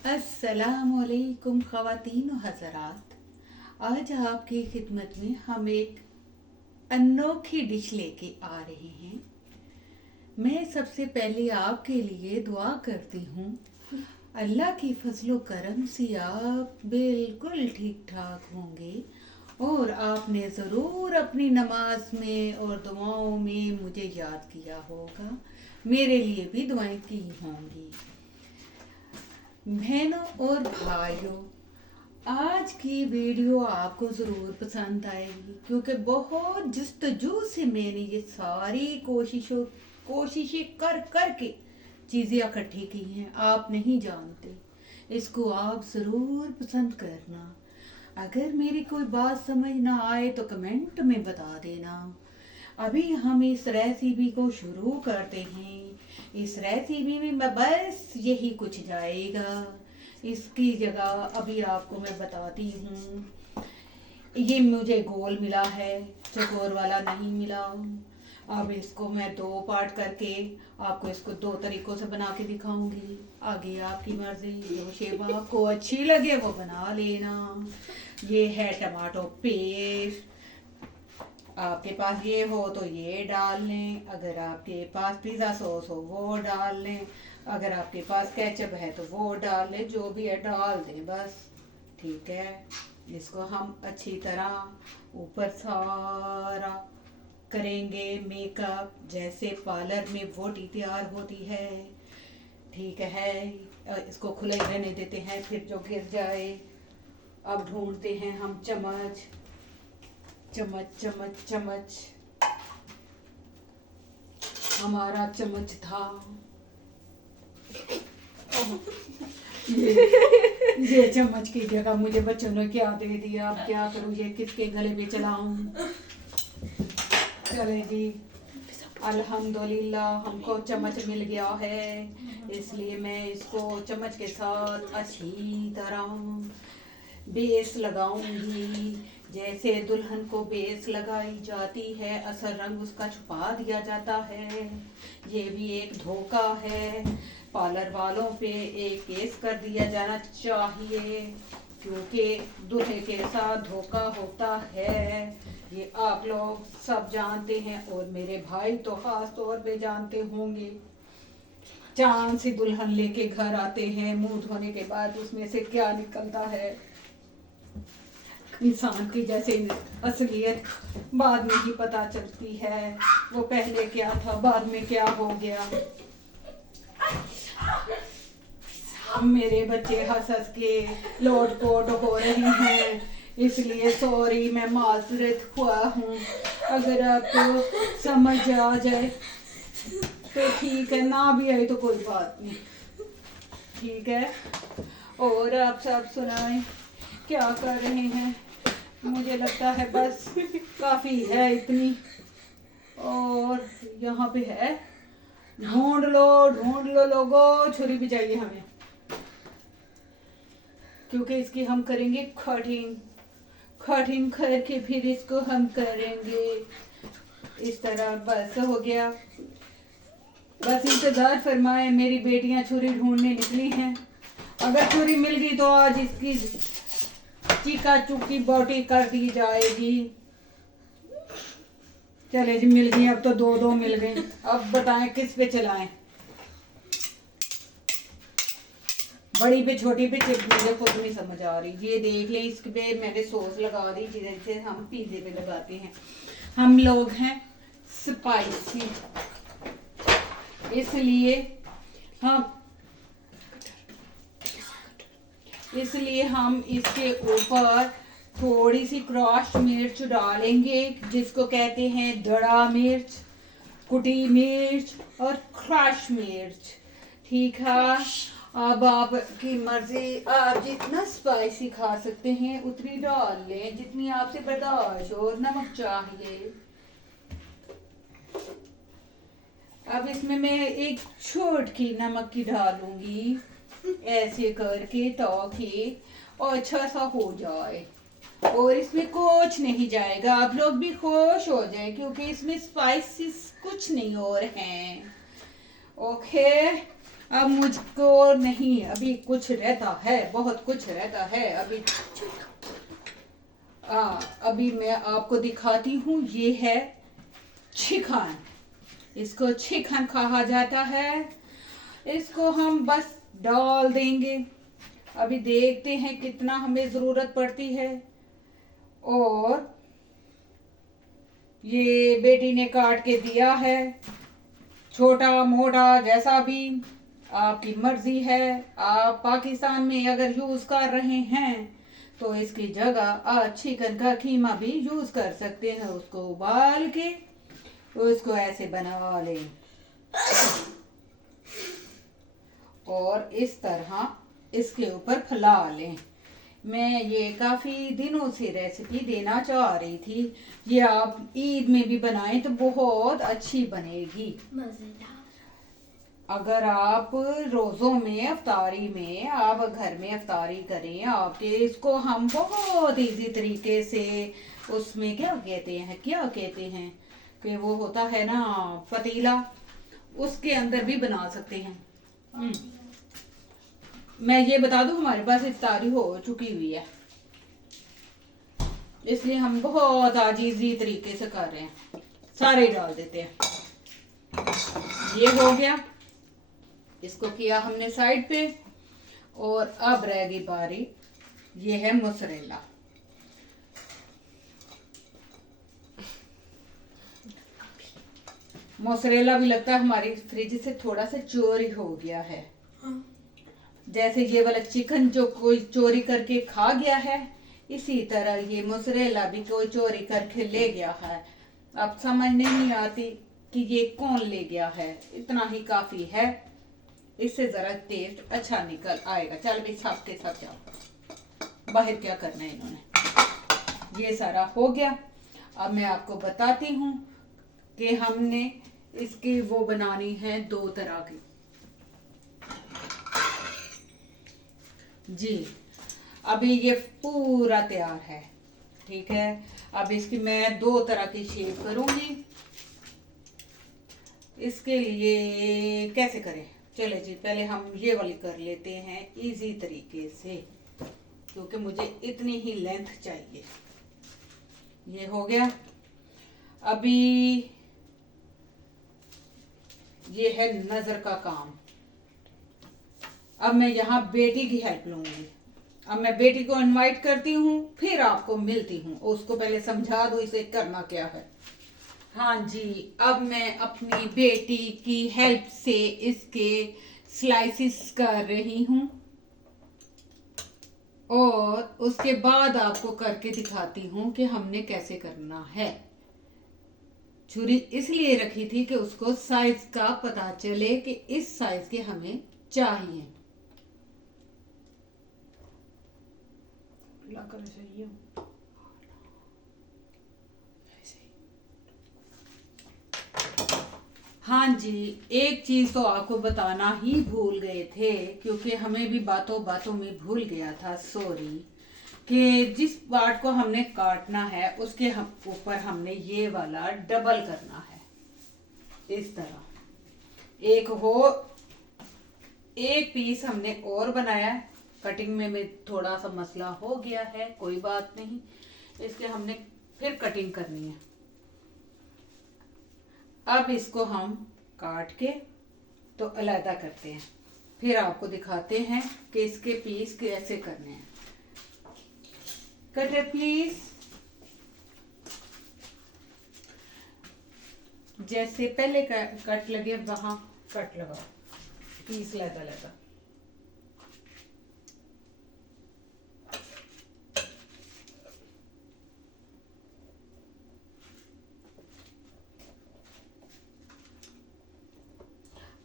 अस्सलामुअलैकुम ख़वातीन व हज़रात। आज आपकी खिदमत में हम एक अनोखी डिश लेके आ रहे हैं। मैं सबसे पहले आपके लिए दुआ करती हूँ, अल्लाह की फजलो करम से आप बिल्कुल ठीक ठाक होंगे और आपने ज़रूर अपनी नमाज में और दुआओं में मुझे याद किया होगा, मेरे लिए भी दुआएं की होंगी। बहनों और भाइयों, आज की वीडियो आपको ज़रूर पसंद आएगी क्योंकि बहुत जस्तजू से मैंने ये सारी कोशिशें कर कर के चीज़ें इकट्ठी की हैं। आप नहीं जानते, इसको आप ज़रूर पसंद करना। अगर मेरी कोई बात समझ ना आए तो कमेंट में बता देना। अभी हम इस रेसिपी को शुरू करते हैं। इस रेसिपी में बस यही कुछ जाएगा। इसकी जगह अभी आपको मैं बताती हूँ। ये मुझे गोल मिला है, चकोर वाला नहीं मिला। अब इसको मैं दो पार्ट करके आपको इसको दो तरीकों से बना के दिखाऊंगी। आगे आपकी मर्जी, जो शेप आपको अच्छी लगे वो बना लेना। ये है टमाटो पेस्ट, आपके पास ये हो तो ये डाल लें। अगर आपके पास पिज़्ज़ा सॉस हो वो डाल लें। अगर आपके पास केचप है तो वो डाल लें। जो भी है डाल दें बस, ठीक है। इसको हम अच्छी तरह ऊपर सारा करेंगे मेकअप, जैसे पार्लर में वोटी तैयार होती है, ठीक है। इसको खुला ही रहने देते हैं, फिर जो गिर जाए। अब ढूंढते हैं हम चम्मच, चम्मच चम्मच चम्मच। हमारा चम्मच था ये चम्मच की जगह मुझे बच्चों ने क्या दे दिया। अब क्या करूँ, ये किसके गले पे चलाऊं। चले जी, अल्हम्दुलिल्लाह हमको चम्मच मिल गया है, इसलिए मैं इसको चम्मच के साथ अच्छी तरह बेस लगाऊंगी। जैसे दुल्हन को बेस लगाई जाती है, असर रंग उसका छुपा दिया जाता है। ये भी एक धोखा है, पार्लर वालों पे एक केस कर दिया जाना चाहिए क्योंकि दूल्हे के साथ धोखा होता है। ये आप लोग सब जानते हैं और मेरे भाई तो खास तौर पे जानते होंगे। चांद से दुल्हन लेके घर आते हैं, मुंह धोने के बाद उसमें से क्या निकलता है। इंसान की जैसे असलियत बाद में ही पता चलती है, वो पहले क्या था बाद में क्या हो गया। मेरे बच्चे हंस हंस के लोट पोट हो रहे हैं, इसलिए सॉरी, मैं माजरत हुआ हूँ। अगर आपको समझ आ जाए तो ठीक है, ना भी आए तो कोई बात नहीं, ठीक है। और आप सब सुनाएं, क्या कर रहे हैं। मुझे लगता है बस काफ़ी है इतनी। और यहाँ पे है, ढूंढ लो लोगो, छुरी भी चाहिए हमें क्योंकि इसकी हम करेंगे कटिंग करके फिर इसको हम करेंगे इस तरह। बस हो गया, बस इंतजार फरमाए, मेरी बेटियां छुरी ढूंढने निकली हैं। अगर छुरी मिल गई तो आज इसकी चीका चुकी बोटी कर दी जाएगी। चले जी, मिल गई, अब तो दो मिल गई। अब बताएं किस पे चलाएं, बड़ी पे छोटी पे मुझे खुद नहीं समझ आ रही। ये देख लें, इस पे मैंने सॉस लगा दी जैसे हम पिज्जे पे लगाते हैं। हम लोग हैं स्पाइसी, इसलिए हम इसके ऊपर थोड़ी सी क्रश मिर्च डालेंगे, जिसको कहते हैं दड़ा मिर्च, कुटी मिर्च और क्रश मिर्च, ठीक है। अब आपकी मर्जी, आप जितना स्पाइसी खा सकते हैं उतनी डाल लें, जितनी आपसे बर्दाश्त हो। नमक चाहिए। अब इसमें मैं एक छोटी नमक की डालूंगी, ऐसे करके ताकि अच्छा सा हो जाए और इसमें कुछ नहीं जाएगा। आप लोग भी खुश हो जाए क्योंकि इसमें स्पाइसेस कुछ नहीं और हैं। ओके, अब मुझको नहीं, अभी कुछ रहता है, बहुत कुछ रहता है अभी। अभी मैं आपको दिखाती हूँ, ये है चिकन। इसको चिकन कहा जाता है। इसको हम बस डाल देंगे। अभी देखते हैं कितना हमें ज़रूरत पड़ती है। और ये बेटी ने काट के दिया है, छोटा मोटा जैसा भी आपकी मर्जी है। आप पाकिस्तान में अगर यूज़ कर रहे हैं तो इसकी जगह आप चिकन का कीमा भी यूज़ कर सकते हैं। उसको उबाल के उसको ऐसे बना लें और इस तरह इसके ऊपर फैला लें। मैं ये काफ़ी दिनों से रेसिपी देना चाह रही थी। ये आप ईद में भी बनाएं तो बहुत अच्छी बनेगी। अगर आप रोज़ों में अफ्तारी में आप घर में अफ्तारी करें आपके, इसको हम बहुत इजी तरीके से उसमें क्या कहते हैं कि वो होता है ना पतीला, उसके अंदर भी बना सकते हैं। मैं ये बता दूं, हमारे पास इफ्तारी हो चुकी हुई है, इसलिए हम बहुत आजीजी तरीके से कर रहे हैं। सारे डाल देते हैं। ये हो गया, इसको किया हमने साइड पे। और अब रह गई बारी, ये है मोज़रेला। मोज़रेला भी लगता है हमारी फ्रिज से थोड़ा सा चोरी हो गया है। जैसे ये वाला चिकन जो कोई चोरी करके खा गया है, इसी तरह ये मोज़रेला भी कोई चोरी करके ले गया है। अब समझ नहीं आती कि ये कौन ले गया है। इतना ही काफी है, इससे जरा टेस्ट अच्छा निकल आएगा। चल भाई, सब के सब जाओ बाहर, क्या करना है इन्होंने। ये सारा हो गया। अब मैं आपको बताती हूँ कि हमने इसकी वो बनानी है 2 तरह की। जी, अभी ये पूरा तैयार है, ठीक है। अब इसकी मैं 2 तरह की शेप करूंगी। इसके लिए कैसे करें, चले जी, पहले हम ये वाली कर लेते हैं इजी तरीके से, क्योंकि मुझे इतनी ही लेंथ चाहिए। ये हो गया। अभी ये है नजर का काम। अब मैं यहाँ बेटी की हेल्प लूंगी। अब मैं बेटी को इनवाइट करती हूँ, फिर आपको मिलती हूँ। उसको पहले समझा दो इसे करना क्या है। हाँ जी, अब मैं अपनी बेटी की हेल्प से इसके स्लाइसिस कर रही हूँ और उसके बाद आपको करके दिखाती हूँ कि हमने कैसे करना है। छुरी इसलिए रखी थी कि उसको साइज का पता चले कि इस साइज के हमें चाहिए। हाँ जी, एक चीज तो आपको बताना ही भूल गए थे, क्योंकि हमें भी बातों बातों में भूल गया था, सॉरी। कि जिस पार्ट को हमने काटना है उसके ऊपर हमने ये वाला डबल करना है, इस तरह। एक पीस हमने और बनाया। कटिंग में थोड़ा सा मसला हो गया है, कोई बात नहीं, इसके हमने फिर कटिंग करनी है। अब इसको हम काट के तो अलग करते हैं, फिर आपको दिखाते हैं कि इसके पीस कैसे करने हैं। Cutter please. जैसे पहले कट लगे वहां कट लगाओ, पीस लगा लगा।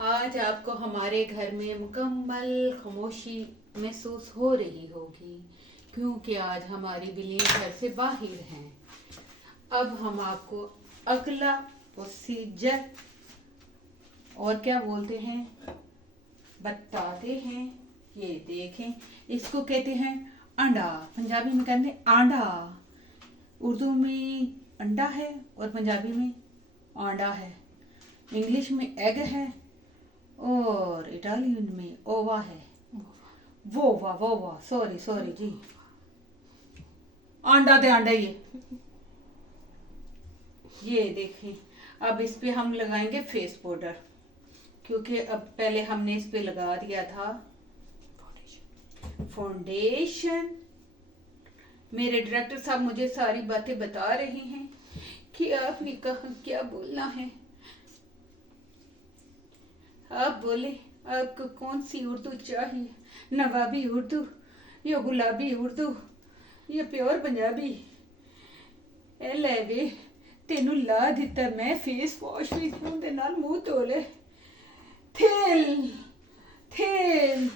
आज आपको हमारे घर में मुकम्मल खामोशी महसूस हो रही होगी, क्योंकि आज हमारी बिल्लियां घर से बाहर हैं। अब हम आपको अगला प्रोसीजर और क्या बोलते हैं बताते हैं। ये देखें, इसको कहते हैं अंडा। पंजाबी में कहते हैं आंडा, उर्दू में अंडा है और पंजाबी में आंडा है। इंग्लिश में एग है और इटालियन में ओवा है, वोवा वोवा, सॉरी सॉरी जी, आंडा ते आंडा ही है। ये देखें, अब इस पे हम लगाएंगे फेस पाउडर, क्योंकि अब पहले हमने इस पे लगा दिया था फाउंडेशन। मेरे डायरेक्टर साहब मुझे सारी बातें बता रहे हैं कि आपने कहा क्या बोलना है। आप बोले आपको कौन सी उर्दू चाहिए, नवाबी उर्दू या गुलाबी उर्दू या प्योर पंजाबी। ए ले वे तेनू ला दिता मैं फेस वॉश भी, उनके नाल मुंह धो ले। थेल थेल,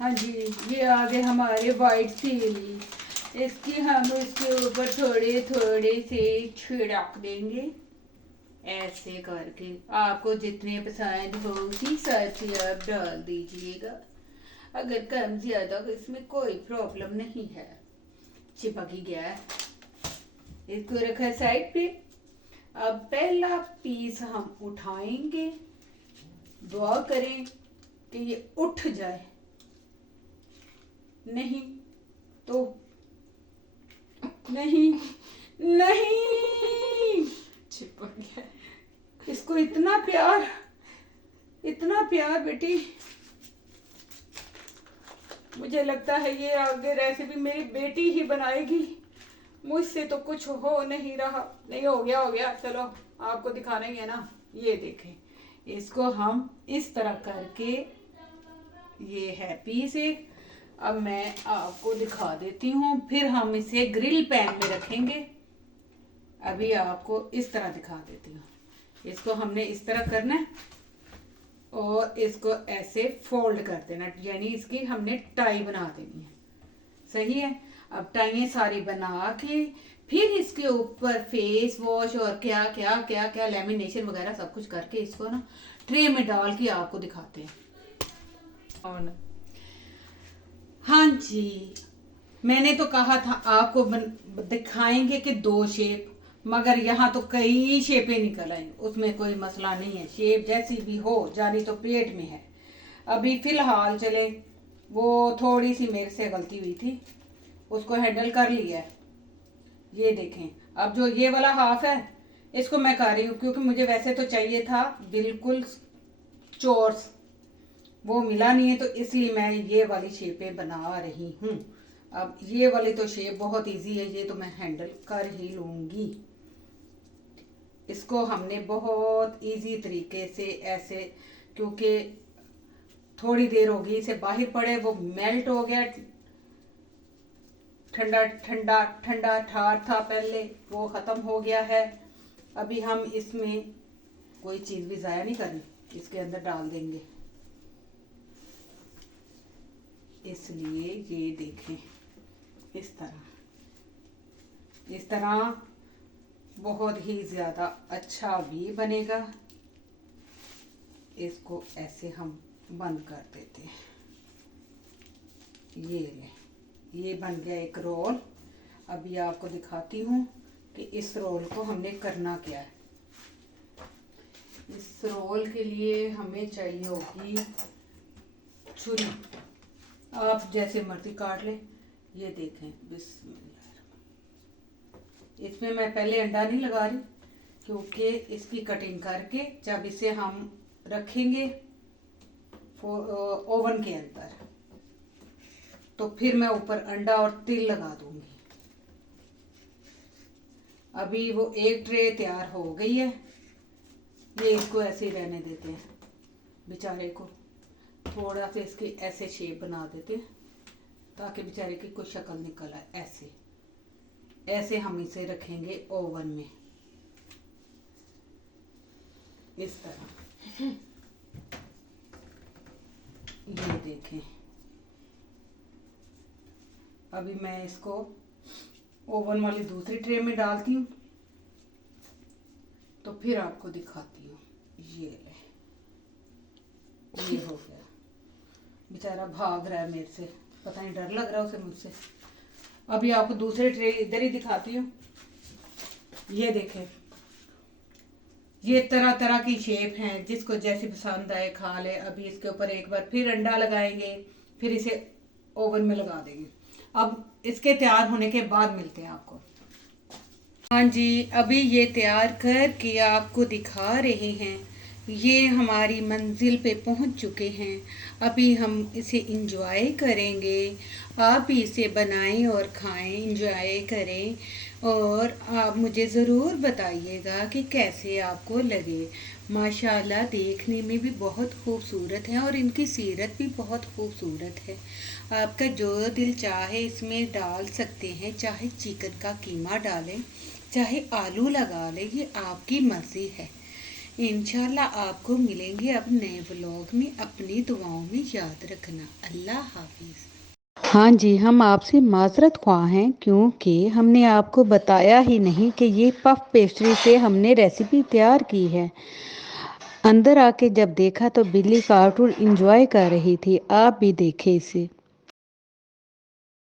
हाँ जी, ये आ गए हमारे वाइट तेल। इसकी हम इसके ऊपर थोड़े थोड़े से छिड़क देंगे ऐसे करके। आपको जितने पसंद हो उसी हिसाब से आप डाल दीजिएगा, अगर कम ज्यादा तो इसमें कोई प्रॉब्लम नहीं है। चिपक ही गया है, इसको रखा साइड पे। अब पहला पीस हम उठाएंगे, दुआ करें कि ये उठ जाए, नहीं तो नहीं नहीं चिपक गया। इसको इतना प्यार बेटी। मुझे लगता है ये आगे रेसिपी मेरी बेटी ही बनाएगी, मुझसे तो कुछ हो नहीं रहा। नहीं, हो गया, चलो आपको दिखाना ही है ना। ये देखें, इसको हम इस तरह करके, ये है पीस एक। अब मैं आपको दिखा देती हूँ, फिर हम इसे ग्रिल पैन में रखेंगे। अभी आपको इस तरह दिखा देती हूँ। इसको हमने इस तरह करना है और इसको ऐसे फोल्ड कर देना, यानी इसकी हमने टाई बना देनी है। सही है। अब टाइयाँ सारी बना के फिर इसके ऊपर फेस वॉश और क्या क्या क्या क्या लेमिनेशन वगैरह सब कुछ करके इसको ना ट्रे में डाल के आपको दिखाते हैं। और हाँ जी, मैंने तो कहा था आपको दिखाएंगे कि 2 शेप, मगर यहाँ तो कई शेपें निकल आई। उसमें कोई मसला नहीं है, शेप जैसी भी हो जानी तो पेट में है। अभी फिलहाल चले, वो थोड़ी सी मेरे से गलती हुई थी, उसको हैंडल कर लिया है। ये देखें, अब जो ये वाला हाफ है इसको मैं कर रही हूँ, क्योंकि मुझे वैसे तो चाहिए था बिल्कुल चोरस, वो मिला नहीं है, तो इसलिए मैं ये वाली शेपें बना रही हूँ। अब ये वाली तो शेप बहुत इजी है, ये तो मैं हैंडल कर ही लूँगी। इसको हमने बहुत इजी तरीके से ऐसे, क्योंकि थोड़ी देर होगी इसे बाहर पड़े, वो मेल्ट हो गया, ठंडा ठंडा ठंडा ठार था पहले, वो ख़त्म हो गया है। अभी हम इसमें कोई चीज़ भी ज़ाया नहीं करनी, इसके अंदर डाल देंगे। इसलिए ये देखें, इस तरह बहुत ही ज़्यादा अच्छा भी बनेगा। इसको ऐसे हम बंद कर देते हैं। ये बन गया एक रोल। अभी आपको दिखाती हूँ कि इस रोल को हमने करना क्या है। इस रोल के लिए हमें चाहिए होगी छुरी, आप जैसे मर्जी काट ले। ये देखें, बिस्मिल्लाह। इसमें मैं पहले अंडा नहीं लगा रही, क्योंकि इसकी कटिंग करके जब इसे हम रखेंगे ओवन के अंदर, तो फिर मैं ऊपर अंडा और तिल लगा दूंगी। अभी वो एक ट्रे तैयार हो गई है, ये इसको ऐसे ही रहने देते हैं। बेचारे को थोड़ा सा इसकी ऐसे शेप बना देते हैं ताकि बेचारे की कोई शक्ल निकल आए। ऐसे हम इसे रखेंगे ओवन में, इस तरह। ये देखें, अभी मैं इसको ओवन वाली दूसरी ट्रे में डालती हूँ, तो फिर आपको दिखाती हूँ। ये हो गया। बेचारा भाग रहा है मेरे से, पता नहीं डर लग रहा है उसे मुझसे। अभी आपको दूसरे ट्रे इधर ही दिखाती हूँ। ये देखें, ये तरह तरह की शेप हैं, जिसको जैसी पसंद आए खा ले। अभी इसके ऊपर एक बार फिर अंडा लगाएंगे, फिर इसे ओवन में लगा देंगे। अब इसके तैयार होने के बाद मिलते हैं आपको। हाँ जी, अभी ये तैयार करके आपको दिखा रहे हैं। ये हमारी मंजिल पे पहुंच चुके हैं। अभी हम इसे इंजॉय करेंगे। आप भी इसे बनाएं और खाएं, इंजॉय करें, और आप मुझे ज़रूर बताइएगा कि कैसे आपको लगे। माशाल्लाह देखने में भी बहुत खूबसूरत है और इनकी सीरत भी बहुत खूबसूरत है। आपका जो दिल चाहे इसमें डाल सकते हैं, चाहे चिकन का कीमा डालें, चाहे आलू लगा ले, ये आपकी मर्जी है। इंशाल्लाह आपको मिलेंगे अब नए व्लॉग में। अपनी दुआओं में याद रखना। अल्लाह हाफिज। हाँ जी, हम आपसे माजरत ख्वाह हैं, क्योंकि हमने आपको बताया ही नहीं कि ये पफ पेस्ट्री से हमने रेसिपी तैयार की है। अंदर आके जब देखा तो बिल्ली कार्टून इंजॉय कर रही थी। आप भी देखें इसे।